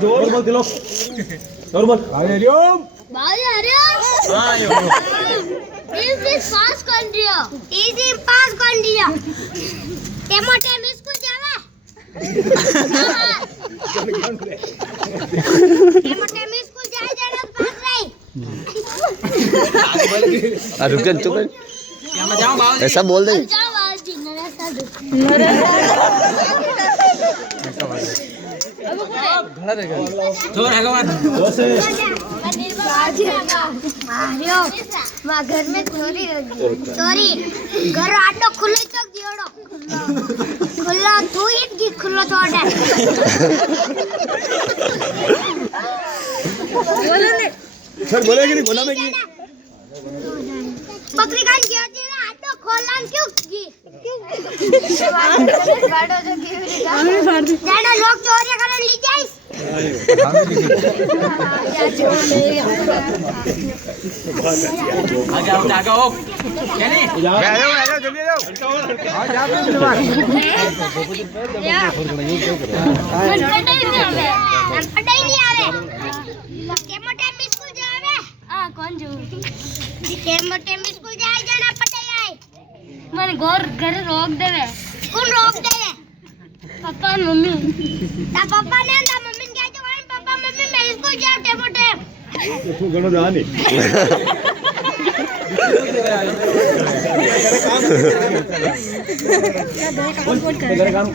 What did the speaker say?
जोर बोल दिलो जोर बोल हरिओम भाई हरिओम इजी पास कर दिया टेमो टेम स्कूल जावे टेमो टेम स्कूल जाए जाना पास रही रुक जा चुप ऐसा बोल दे जाओ आज नरेसा जोर भगवान जोर से मां घर में चोरी घर आटो खुले तक दियोड़ो खुला तू एक दी खुलो छोड़े बोलो ने सर बोलेगी नहीं बोला मैं की बकरी कान किया तेरा आटो खोलान क्यों की बाड़ो जो की जाना लोग चोरी करने ली जाइस आगे आओ क्या नहीं आओ जल्दी आओ आ जा पढ़ाई नहीं आवे केमो टाइम स्कूल जावे हां कौन जो केमो टाइम स्कूल जाए जाना पढ़ाई आए मन घर रोक देवे कौन रोक देवे पापा मम्मी ता पापा ने ता मम्मी ने कहते वन पापा मम्मी मैं स्कूल जा केमो टाइम तू गणो जानी काम